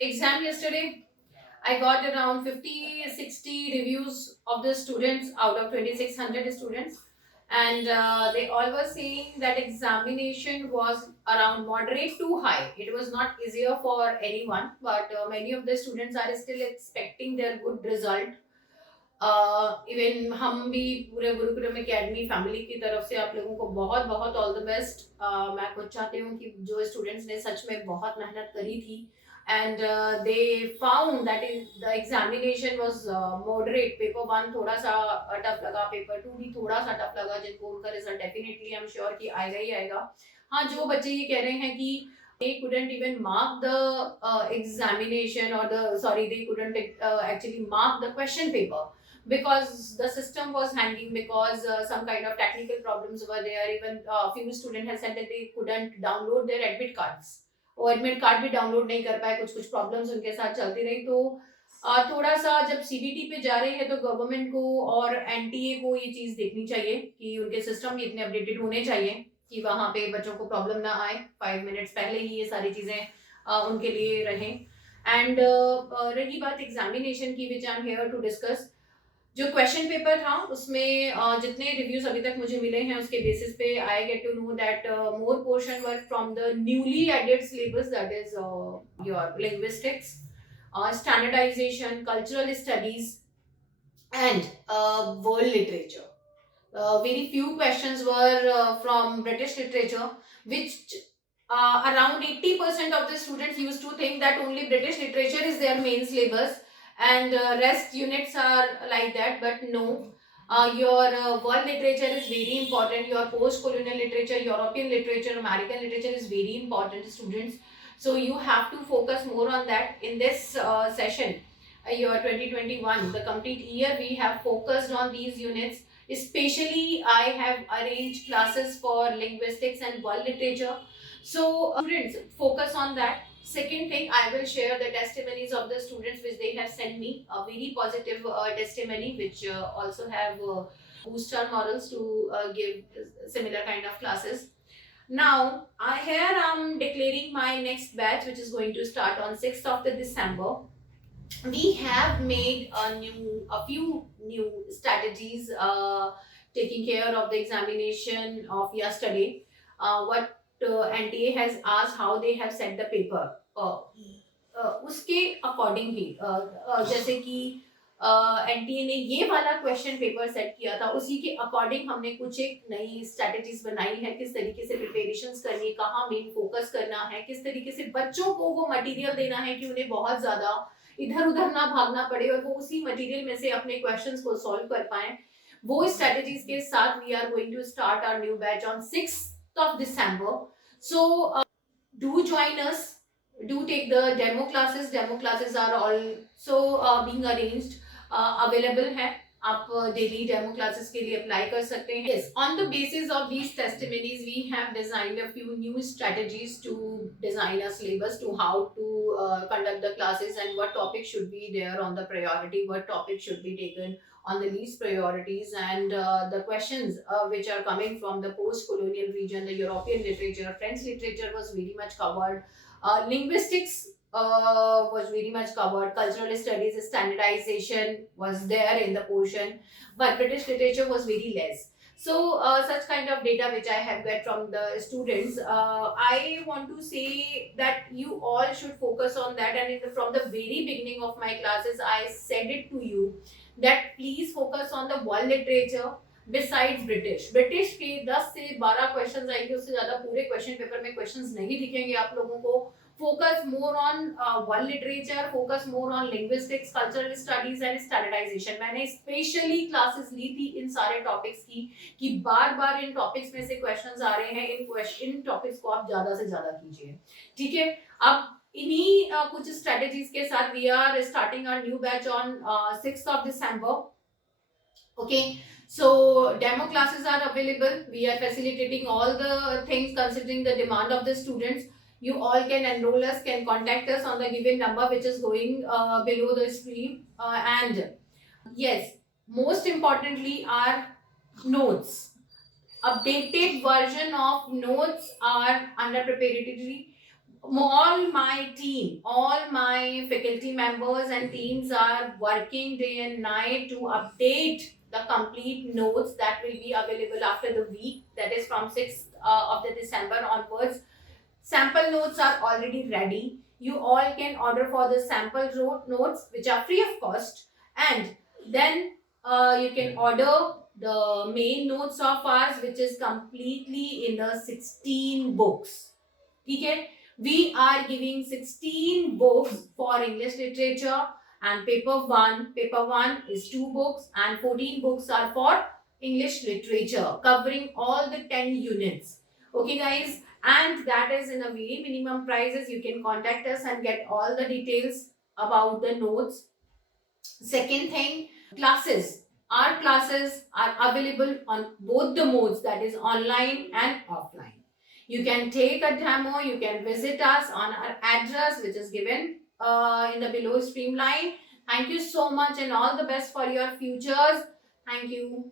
exam yesterday, I got around 50, 60 reviews of the students out of 2600 students. And they all were saying that examination was around moderate to high. It was not easier for anyone, but many of the students are still expecting their good result. Even हम भी पूरे Gurukulam academy family की तरफ से आप लोगों को बहुत बहुत ऑल द बेस्ट। मैं खुद चाहती हूँ कि जो स्टूडेंट्स ने सच में बहुत मेहनत करी थी and they found that is the examination was moderate. Paper one थोड़ा सा टफ लगा, पेपर टू भी थोड़ा सा टफ लगा, जिनको उनका result definitely I am sure कि आएगा ही आएगा। हाँ, जो बच्चे ये कह रहे हैं कि they couldn't even mark the examination or the sorry they couldn't actually mark the question paper because the system was hanging, because some kind of technical problems were there. Even few students have said that they couldn't download their admit cards, और admit card भी download नहीं कर पाए, कुछ कुछ problems उनके साथ चलती रही। तो थोड़ा सा जब सीबीटी पे जा रहे हैं तो गवर्नमेंट को और एनटीए को ये चीज देखनी चाहिए कि उनके सिस्टम भी इतने अपडेटेड होने चाहिए कि वहां पे बच्चों को प्रॉब्लम ना आए, 5 मिनट्स पहले ही ये सारी चीजें उनके लिए रहें। एंड रही बात एग्जामिनेशन की, which I am here to discuss. जो क्वेश्चन पेपर था उसमें जितने रिव्यूज अभी तक मुझे मिले हैं उसके बेसिस पे I get to know that more portion work from the newly added syllabus, that is your linguistics, standardization, cultural studies, and world literature. Very few questions were from British literature, which around 80% of the students used to think that only British literature is their main syllabus and rest units are like that, but no. Your world literature is very important. Your post-colonial literature, European literature, American literature is very important, students. So you have to focus more on that in this session. Year 2021, the complete year we have focused on these units. Especially, I have arranged classes for linguistics and world literature. So, students, focus on that. Second thing, I will share the testimonies of the students which they have sent me. A very positive testimony, which also have booster models to give similar kind of classes. Now, here I'm declaring my next batch, which is going to start on 6th of the December. We have made a few new strategies taking care of the examination of yesterday. What NTA has asked, how they have set the paper. उसके according ही जैसे कि NTA ने ये वाला question paper set किया था, उसी के अकॉर्डिंग हमने कुछ एक नई स्ट्रेटेजीज बनाई है, किस तरीके से प्रिपरेशंस करनी है, कहाँ मेन फोकस करना है, किस तरीके से बच्चों को वो मटेरियल देना है कि उन्हें बहुत ज्यादा इधर उधर ना भागना पड़े और वो उसी मटेरियल में से अपने क्वेश्चंस को सॉल्व कर पाए। वो स्ट्रेटेजीज के साथ we are going to start our new batch on 6th of December. So do join us, do take the demo classes. Demo classes are also being arranged, available है, आप daily demo classes के लिए apply कर सकते हैं। Yes, on the basis of these testimonies we have designed a few new strategies to design a syllabus to how to conduct the classes and what topic should be there on the priority, what topic should be taken on the least priorities, and the questions which are coming from the post-colonial region, the European literature, French literature was very much covered, linguistics was very much covered, cultural studies, standardization was there in the portion, but British literature was very less. So such kind of data which I have got from the students, I want to say that you all should focus on that. And from the very beginning of my classes I said it to you that please focus on the world literature besides British के 10 से 12 questions आएंगे, उससे ज्यादा पूरे question paper में questions नहीं दिखेंगे आप लोगों को। Focus more on world literature, focus more on linguistics, cultural studies and standardization. मैंने स्पेशली क्लासेस ली थी इन सारे टॉपिक्स की कि बार बार इन टॉपिक्स में से क्वेश्चंस आ रहे हैं, इन टॉपिक्स को आप ज्यादा से ज्यादा कीजिए, ठीक है। अब इन्हीं कुछ स्ट्रेटेजीज के साथ we are starting our new batch on 6th of December. Okay, so demo classes are available. We are facilitating all the things considering the demand of the students. You all can enroll us, can contact us on the given number which is going below the screen. And yes, most importantly are notes. Updated version of notes are under preparatory. all my team, all my faculty members and teams are working day and night to update the complete notes that will be available after the week, that is from 6th of the December onwards. Sample notes are already ready. You all can order for the sample notes, which are free of cost, and then you can order the main notes of ours, which is completely in the 16 books. Okay, we are giving 16 books for English literature, and paper 1 is 2 books, and 14 books are for English literature, covering all the 10 units. Okay guys, and that is in a very minimum prices. You can contact us and get all the details about the notes. Second thing, classes. Our classes are available on both the modes, that is online and offline. You can take a demo, you can visit us on our address, which is given in the below streamline. Thank you so much and all the best for your futures. Thank you.